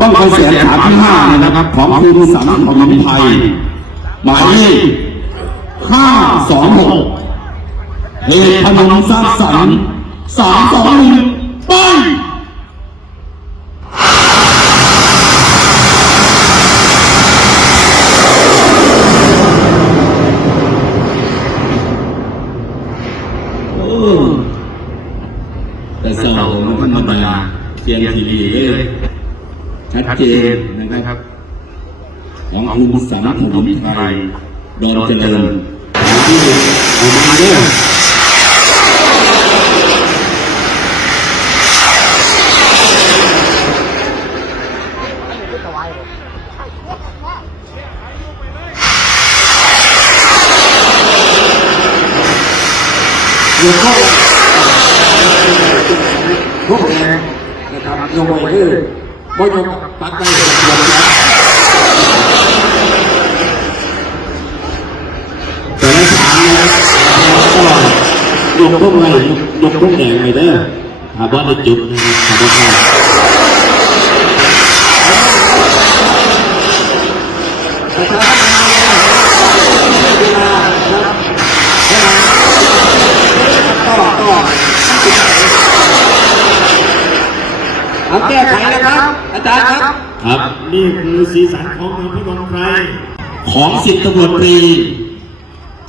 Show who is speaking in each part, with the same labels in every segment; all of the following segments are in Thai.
Speaker 1: ต้องไปเสียงสามที่ห้านะครับ ของคุณสันทองไทยหมายเลขห้าสองหกเลขพนมสร้างสรรสามสองหนึ่งไป แต่เสามันธรรมดา เทียนทีวีเลยชัดเจนนะครับของคุณสันทองไทยดอนเจริญที่เอามาเนี่ย
Speaker 2: พวกแกนะครับ ยกมือคือบ่ยกปักได้เสียงแต่ละสามนะครับก็ยกพวกอะไรยกพวกแดงไปเด้อหาว่าในจุดนะครับหาว่าได้เอาแก้ไขนะครับ อาจารย์ครับ
Speaker 3: ครับ นี่คือสีสันของเมืองพิมลไพร
Speaker 1: ของสิบตำรวจตรี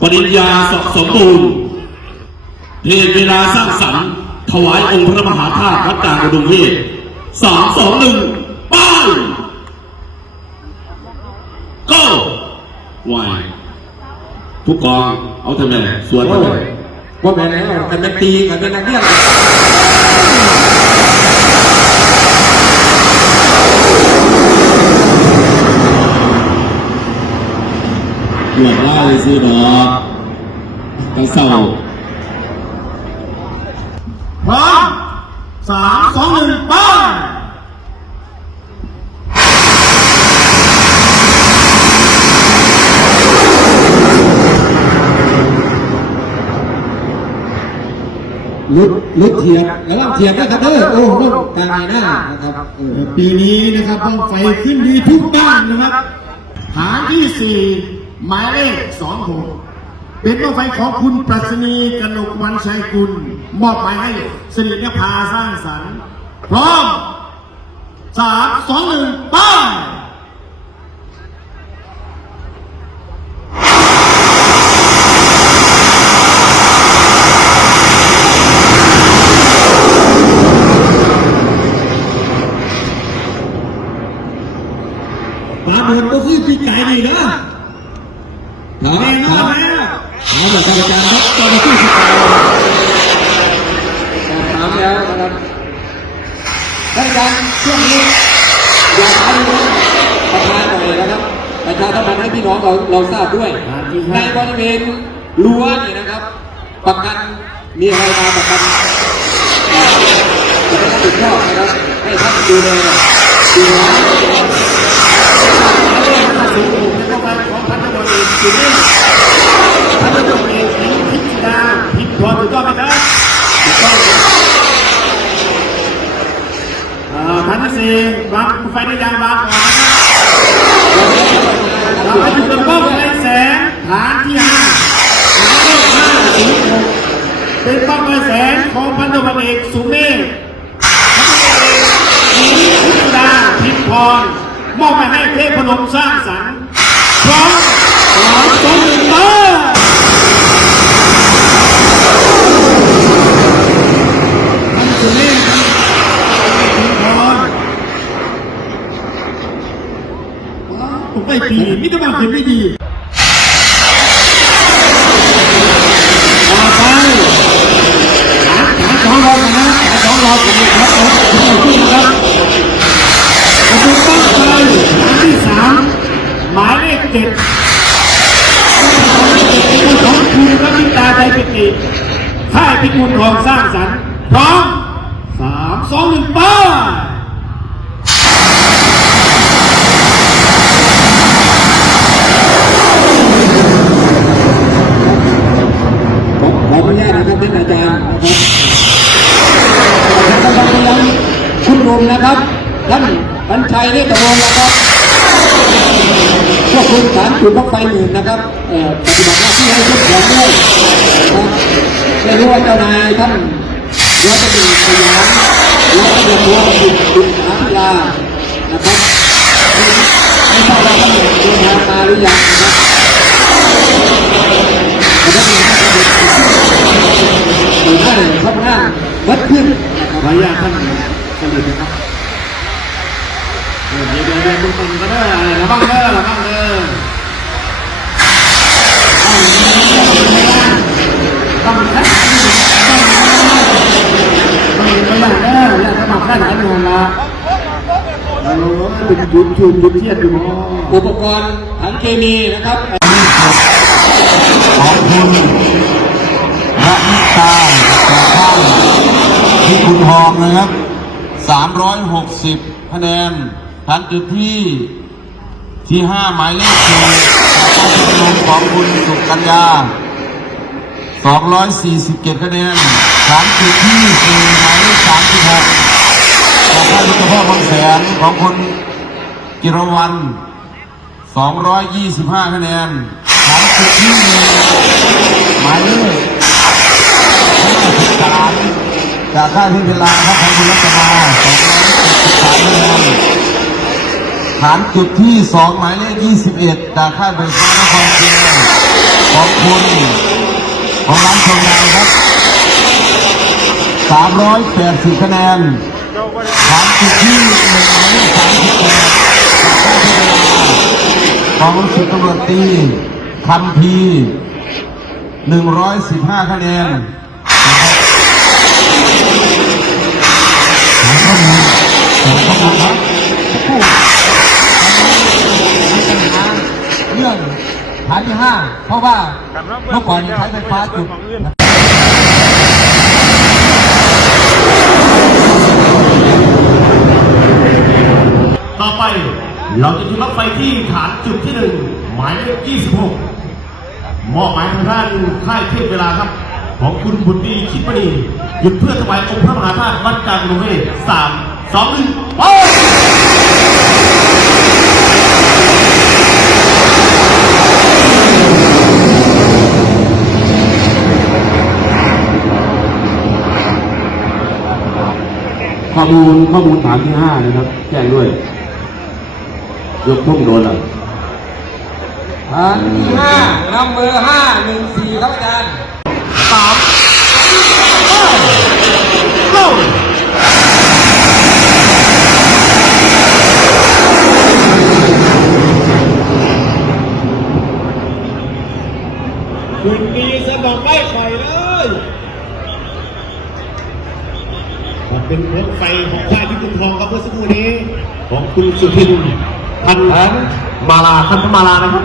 Speaker 1: ปริญญาสสมบูรณ์เหตุเวลาสร้างสรรค์ถวายองค์พระมหาธาตุวัดกลางอุดมเวทสามสองหนึ่งไป้ายก็วายผู้กองเอาทำไมส่วนทำไม
Speaker 2: ว่าแม่แล้วกันเป็นตีกันเป็นนักเรียน
Speaker 1: หลวงไล่ซื้อดอกกระเศร้า
Speaker 3: พร้อมสามสองหนึ่งไป
Speaker 2: ลุดลุดเทียบแล้วเทียบนะครับเด้อโอ้โหกลางหน้านะครับเออ
Speaker 3: ปีนี้นะครับบ้างไฟขึ้นดีทุกด้านนะครับฐานที่สี่ หมายเลขสองหกเป็นบ้างไฟของคุณปรัชนีกนกวันชัยกุลมอบหมายให้สิรินภาสร้างสรรค์ พร้อมสามสองหนึ่งไป
Speaker 2: ปาเบิดก็คือปีไก่นี่นะ
Speaker 3: แม่นแล้วแม่
Speaker 2: เอาเหมือนกันอาจารย์ครับตอนนี้ที่สิบแปดถามแล้วนะครับท่านอาจารย์ช่วงนี้อยากให้ประธานหน่อยนะครับประชาสัมพันธ์ให้พี่น้องเราเราทราบด้วย ในบริเวณรั้วนี่นะครับ ประกันมีอะไรมาประกันจะได้รับผิดชอบนะครับให้ท่านดูแลดูแล
Speaker 3: งเป็นบ้างไฟของพันธบดีจุดนี้พันธบดีหญิงพิจิดาพิมพ์พรถูกต้องไหมครับถูกต้องครับอ่าฐานที่สี่วางไฟได้ยังวางก่อนเราไปถึงบ้องไฟแสงฐานที่ห้าหมายเลขห้าศูนย์หกเป็นบ้องไฟแสงของพันธบดีเอกสุเมธพันธบดีเอกหญิงพิจิดาพิมพ์พรมอบไปให้เทพพนมสร้างสรรค์ พร้อมสองสองหนึ่งมาท่านสุเมธพิมพ์พรผมไปปีมิตรบาพคนไม่ดีต่อไปฐานฐานสองรอบนะฐานสองรอบกันนะครับผมผมขึ้นนะครับกระสุนตั้งใจฐานที่สามห มายเลขเจ็ดเป็นของคุณและมิตาใจปิติค่ายพิกุลทองสร้างสรรค์พร้อมสามสองหนึ่งไป้า
Speaker 2: ขอขออนุญาตนะครับท่านอาจารย์นะครับท่านกำลังพยายามคุณหนุ่มนะครับท่านบัญชัยนี่ตกลงนะครับพวก คุณฐานจุดบั้งไฟหมื่นนะครับปฏิบัติหน้าที่ให้ทุกอย่างด้วยนะครับไม่รู้ว่าเจ้านายท่านร้อยตำรวจสยามร้อยตำรวจโทบุตรบุตรอาภิลานะครับไม่ทราบว่าท่านเดินทางมาหรือยังนะครับแต่ถ้าเป็นท่านเดินทางทำงานวัดขึ้นนะครับ
Speaker 3: ขออนุญาตท่านเสด็จนะครับเดี๋ยวเดี๋ยวเดี๋ยวเดี๋ยวมึงมึงก็ได้ระวังเด้อระวังเด้อต้องแค่ไหนต้องไม่อยากเด้ออยากจะมาแค่ไหนเงินละโอ้ เป็นยุดชุมยุดเทียดอยู่มั้ง
Speaker 2: อุปกรณ์ถังเคมีนะครับ
Speaker 1: ของคุณระมิตาจากข้างที่คุณทองนะครับ 360 คะแนนทันจุดที่ที่ 5 หมายเลขคือลงของคุณสุกัญญา 247 คะแนนฐานจุดที่คือหมายเลข36ของท่านลุงพ่อบางแสนของคุณ กิรวรรณ225 คะแนนฐานจุดที่หนึ่งหมายเลข53จากค่ายพิเวลาครับของคุณรัตนา273คะแนนฐานจุดที่ 2 หมายเลข 21 จากค่ายไฟฟ้านครเชียงของคุณของร้านชมงานครับ 380 คะแนนฐานจุดที่1หมายเลข38 ของสิบตำรวจตีคำพีหนึ่งร้อยสิบห้าคะแนนข้อมูลข้อมูลครับเรื่องฐานที่ห้าเพราะว่าเมื่อก่อนใช้ไฟฟ้าจุด
Speaker 3: ต่อไป เราจะจุดบั้งไฟที่ฐานจุดที่หนึ่งหมายเลข26มอบหมายทางด้านค่ายเทพเวลาครับ ของคุณบุตรีคิดมณีหยุดเพื่อถวายองค์พระมหาธาตุวัดกลางกรุงเทพสามสองหนึ่งไป
Speaker 1: ข้อมูลข้อมูลฐานที่ห้านะครับ แจ้งด้วย ยกทุ่งโดนอะ
Speaker 2: ฐานที่ห้านัมเบอร์ห้าหนึ่งสี่ครับอาจารย์
Speaker 3: สามเก้าคุณดีสนองไม่ปล่อยเลยมันเป็นรถไฟของค่ายที่คุณทองครับเมื่อสักครู่นี้ ของคุณสุทิน พันธ์มาลาพันธมาลานะครับ